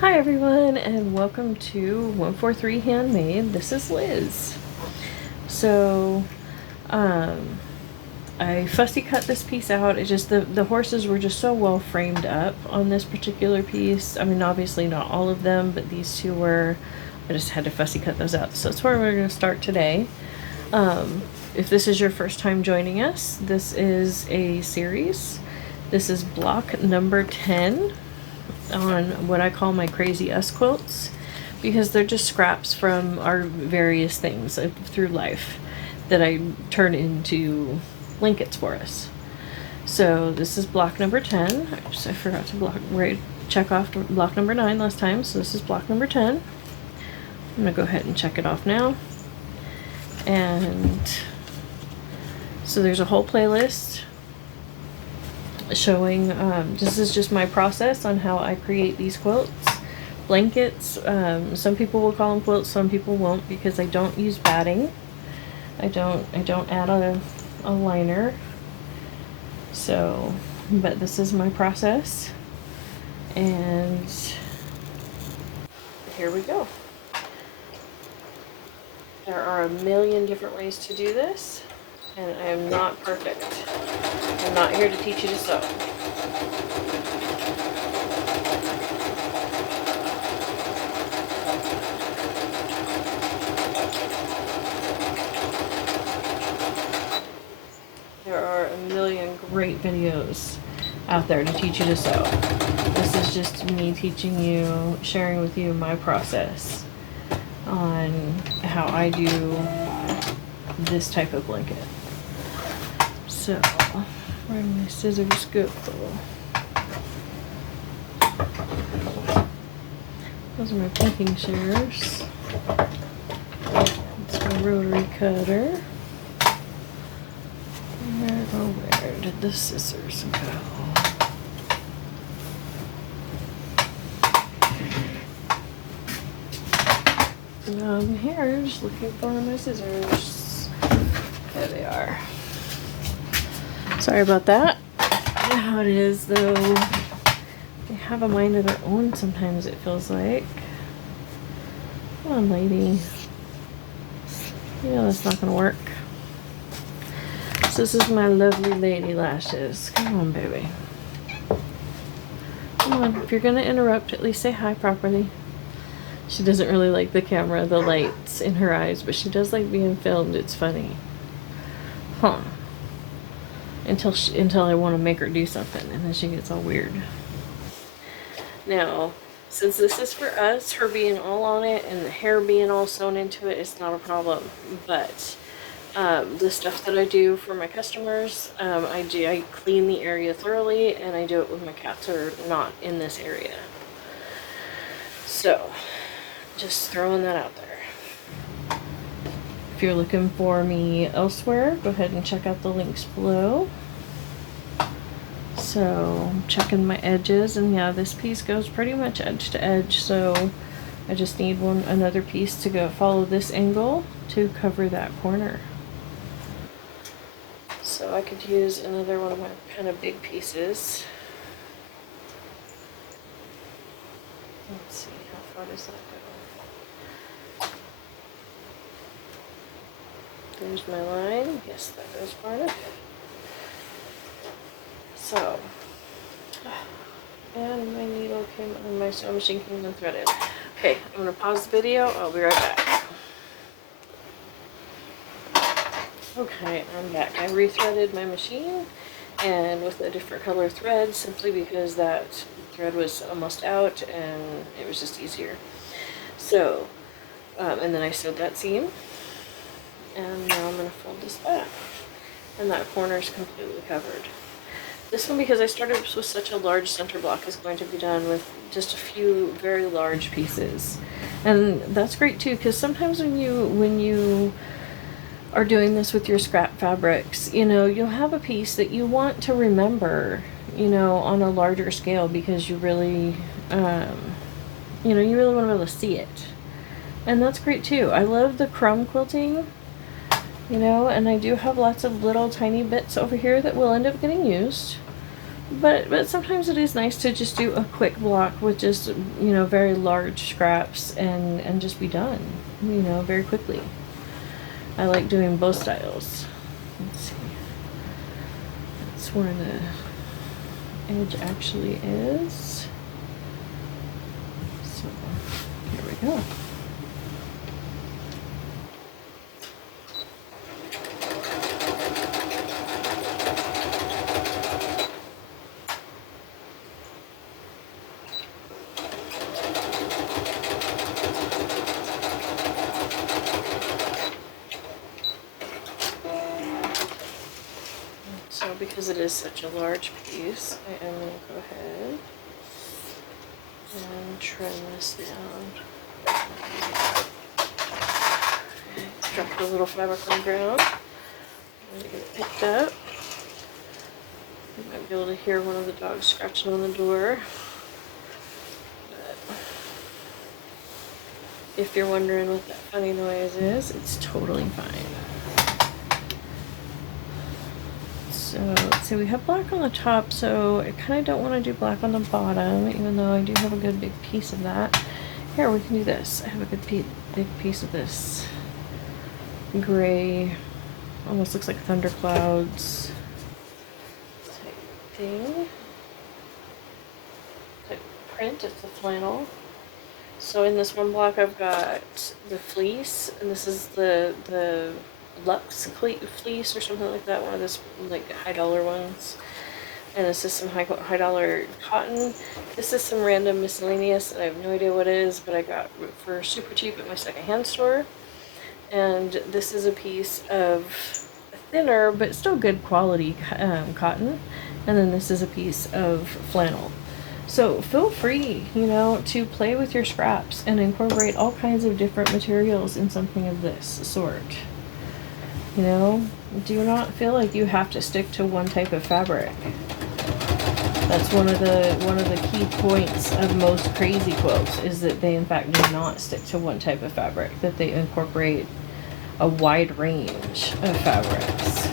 Hi everyone, and welcome to 143 Handmade. This is Liz. So, I fussy cut this piece out. It just, the horses were just so well framed up on this particular piece. I mean, obviously not all of them, but these two were. I just had to fussy cut those out. So that's where we're going to start today. If this is your first time joining us, this is a series. This is block number 10 on what I call my Crazy Us quilts, because they're just scraps from our various things through life that I turn into blankets for us. So this is block number 10. Oops, I forgot to check off block number 9 last time, so this is block number 10. I'm gonna go ahead and check it off now. And so there's a whole playlist showing, this is just my process on how I create these quilts, blankets. Some people will call them quilts, some people won't, because I don't use batting. I don't add a liner. So, but this is my process, and here we go. There are a million different ways to do this, and I am not perfect. I'm not here to teach you to sew. There are a million great videos out there to teach you to sew. This is just me teaching you, sharing with you my process on how I do this type of blanket. So, where did my scissors go? Those are my pinking shears. That's my rotary cutter. Where did the scissors go? I'm here just looking for my scissors. There they are. Sorry about that. You know how it is, though. They have a mind of their own sometimes, it feels like. Come on, lady. You know that's not gonna work. So this is my lovely lady lashes. Come on, baby. Come on. If you're gonna interrupt, at least say hi properly. She doesn't really like the camera, the lights in her eyes, but she does like being filmed. It's funny. Huh. Until I want to make her do something, and then she gets all weird. Now, since this is for us, her being all on it and the hair being all sewn into it is not a problem. But the stuff that I do for my customers, I clean the area thoroughly, and I do it when my cats are not in this area. So, just throwing that out there. If you're looking for me elsewhere, go ahead and check out the links below. So, I'm checking my edges, and yeah, this piece goes pretty much edge to edge, so I just need another piece to go follow this angle to cover that corner. So I could use another one of my kind of big pieces. Let's see, how far does that go? There's my line. Yes, that goes far enough. So, and my needle came, and my sewing machine came unthreaded. Okay, I'm going to pause the video. I'll be right back. Okay, I'm back. I rethreaded my machine, and with a different color thread, simply because that thread was almost out, and it was just easier. So, and then I sewed that seam, and now I'm going to fold this back, and that corner is completely covered. This one, because I started with such a large center block, is going to be done with just a few very large pieces. And that's great too, because sometimes when you are doing this with your scrap fabrics, you know, you'll have a piece that you want to remember, you know, on a larger scale, because you really, you know, you really want to be able to see it. And that's great too. I love the crumb quilting, you know, and I do have lots of little tiny bits over here that will end up getting used. But sometimes it is nice to just do a quick block with just, you know, very large scraps and just be done, you know, very quickly. I like doing both styles. Let's see. That's where the edge actually is. So here we go. So because it is such a large piece, I am going to go ahead and trim this down. Drop the little fabric on the ground. I'm going to get it picked up. You might be able to hear one of the dogs scratching on the door. But if you're wondering what that funny noise is, it's totally fine. So let's see, we have black on the top, so I kind of don't want to do black on the bottom, even though I do have a good big piece of that. Here, we can do this. I have a good big piece of this gray, almost looks like thunderclouds type thing. Type print, it's a flannel. So in this one block I've got the fleece, and this is the Luxe fleece or something like that, one of those like $high ones. And this is some high dollar cotton. This is some random miscellaneous that I have no idea what it is, but I got for super cheap at my secondhand store. And this is a piece of thinner but still good quality cotton, and then this is a piece of flannel. So feel free, you know, to play with your scraps and incorporate all kinds of different materials in something of this sort. You know, do not feel like you have to stick to one type of fabric. That's one of the key points of most crazy quilts, is that they in fact do not stick to one type of fabric, that they incorporate a wide range of fabrics.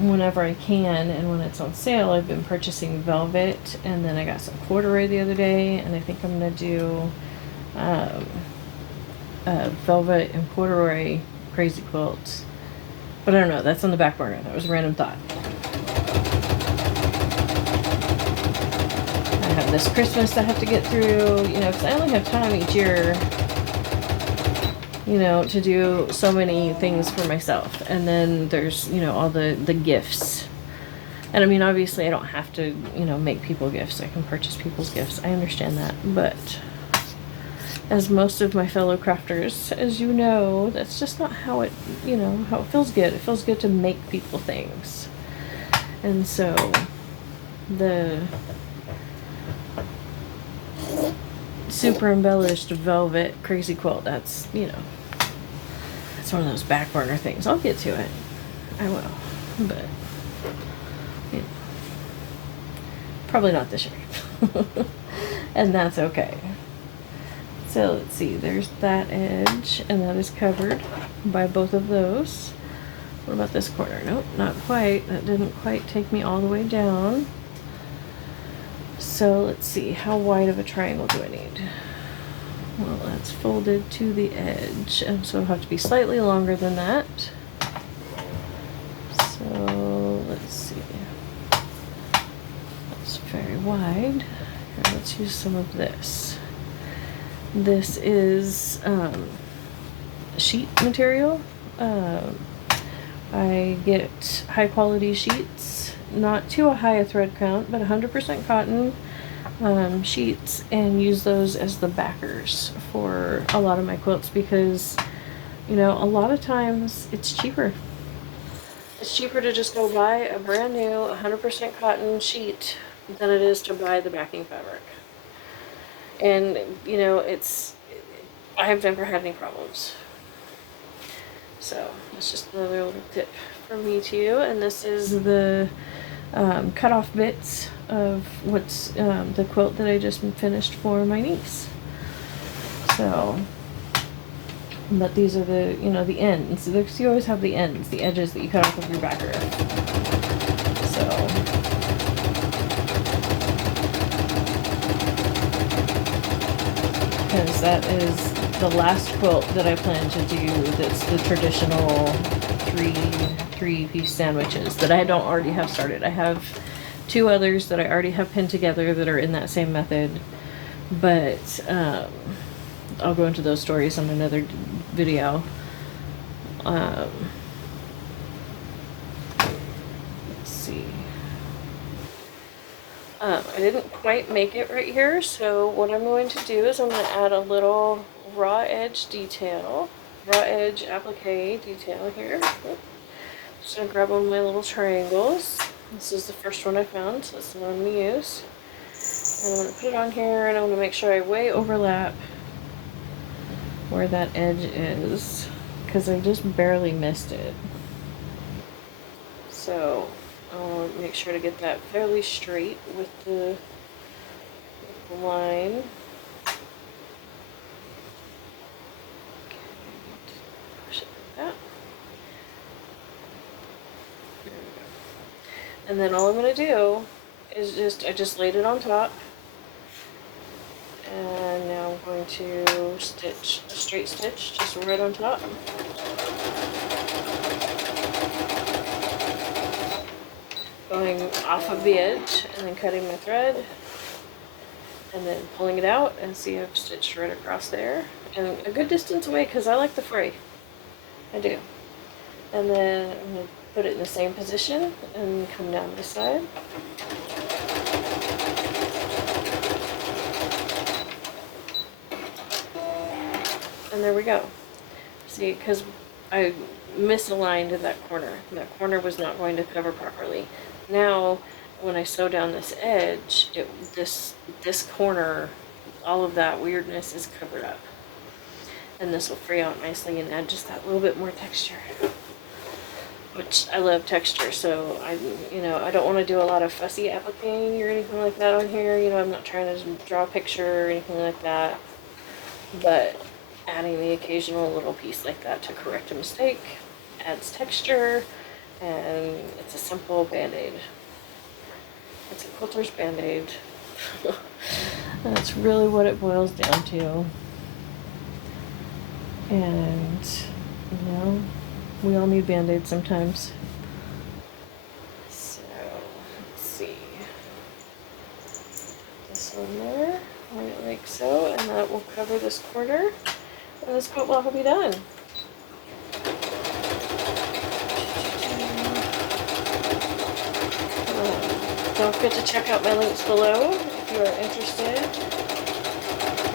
Whenever I can, and when it's on sale, I've been purchasing velvet, and then I got some corduroy the other day, and I think I'm gonna do velvet and corduroy crazy quilts. But I don't know, that's on the back burner. That was a random thought. I have this Christmas I have to get through, you know, because I only have time each year, you know, to do so many things for myself. And then there's, you know, all the gifts. And I mean, obviously I don't have to, you know, make people gifts. I can purchase people's gifts. I understand that. But as most of my fellow crafters, as you know, that's just not how it, you know, how it feels good. It feels good to make people things. And so the super embellished velvet crazy quilt, that's, you know, it's one of those back burner things. I'll get to it. I will. But, you know, probably not this year. And that's okay. So let's see, there's that edge, and that is covered by both of those. What about this corner? Nope, not quite. That didn't quite take me all the way down. So let's see, how wide of a triangle do I need? Well, that's folded to the edge, and so it'll have to be slightly longer than that. So let's see. That's very wide. Here, let's use some of this. This is sheet material. I get high quality sheets, not too high a thread count, but 100% cotton sheets, and use those as the backers for a lot of my quilts, because, you know, a lot of times it's cheaper. It's cheaper to just go buy a brand new 100% cotton sheet than it is to buy the backing fabric. And, you know, I've never had any problems. So that's just another little tip from me to you. And this is the cut off bits of what's the quilt that I just finished for my niece. So But these are the, you know, the ends. You always have the ends, the edges that you cut off of your backer. So, because that is the last quilt that I plan to do. That's the traditional three-piece sandwiches that I don't already have started. I have 2 others that I already have pinned together that are in that same method, but I'll go into those stories on another video. Let's see. I didn't quite make it right here, so what I'm going to do is I'm going to add a little raw edge applique detail here. Just going to grab one of my little triangles. This is the first one I found, so that's the one I'm going to use. And I'm going to put it on here, and I'm going to make sure I way overlap where that edge is, because I just barely missed it. So I'll make sure to get that fairly straight with the line. Push it like that. There we go. And then all I'm going to do is I just laid it on top. And now I'm going to stitch a straight stitch just right on top. Going off of the edge and then cutting my thread and then pulling it out, and see I've stitched right across there and a good distance away because I like the fray. I do. And then I'm going to put it in the same position and come down this side. And there we go. See, because I misaligned in that corner. That corner was not going to cover properly. Now, when I sew down this edge, this corner, all of that weirdness is covered up. And this will fray out nicely and add just that little bit more texture. Which I love texture, so I don't want to do a lot of fussy appliquing or anything like that on here. You know, I'm not trying to draw a picture or anything like that. But adding the occasional little piece like that to correct a mistake adds texture, and it's a simple band-aid. It's a quilter's band-aid. That's really what it boils down to. And, you know, we all need band-aids sometimes. So, let's see. This one there, like so, and that will cover this corner. And this quilt block will be done. Don't forget to check out my links below if you are interested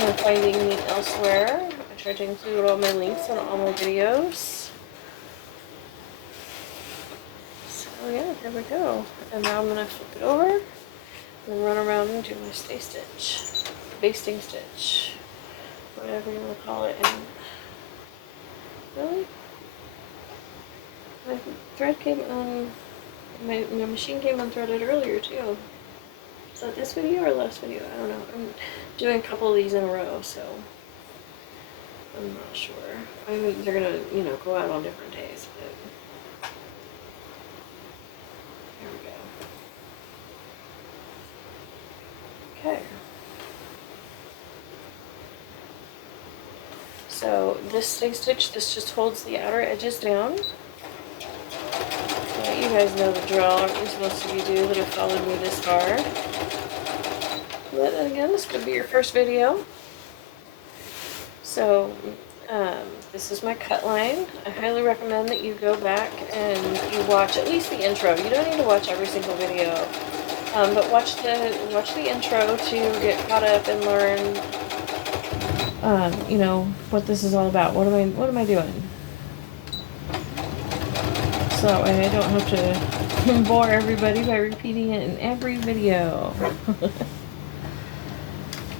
in finding me elsewhere. I try to include all my links on all my videos. So yeah, there we go. And now I'm going to flip it over and run around and do my stay stitch, basting stitch, whatever you want to call it. And really, my thread came on, my machine came unthreaded earlier too. Is that this video or last video? I don't know. I'm doing a couple of these in a row, so I'm not sure. I mean, they're gonna, you know, go out on different days, but there we go. Okay. So this stay stitch, this just holds the outer edges down. So you guys know the drill, aren't you? Most of you do that have followed me this far. But again, this could be your first video. So this is my cut line. I highly recommend that you go back and you watch at least the intro. You don't need to watch every single video, but watch the intro to get caught up and learn. You know what this is all about. What am I doing? So that way I don't have to bore everybody by repeating it in every video.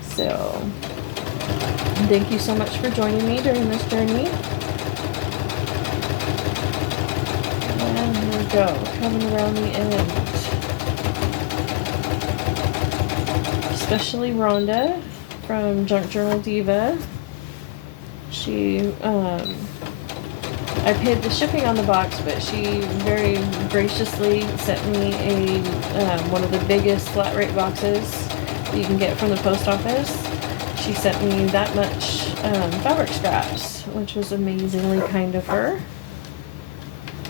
So thank you so much for joining me during this journey. And here we go, coming around the end. Especially Rhonda from Junk Journal Diva. She, I paid the shipping on the box, but she very graciously sent me a one of the biggest flat rate boxes you can get from the post office. She sent me that much fabric scraps, which was amazingly kind of her.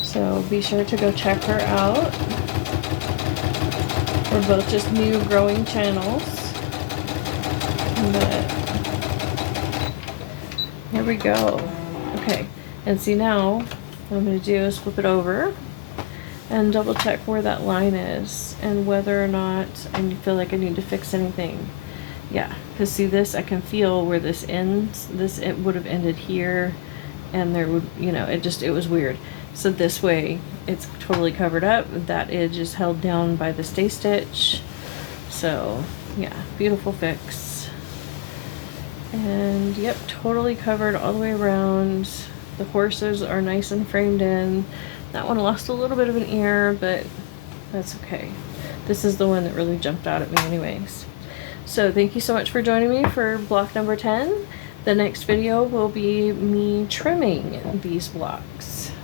So be sure to go check her out. We're both just new growing channels. But here we go. Okay, and see now, what I'm going to do is flip it over and double check where that line is and whether or not I feel like I need to fix anything. Yeah, because see this, I can feel where this ends. It would have ended here, and there would, you know, it was weird. So this way, it's totally covered up. That edge is held down by the stay stitch. So yeah, beautiful fix. And yep, totally covered all the way around. The horses are nice and framed in. That one lost a little bit of an ear, but that's okay. This is the one that really jumped out at me anyways. So thank you so much for joining me for block number 10. The next video will be me trimming these blocks.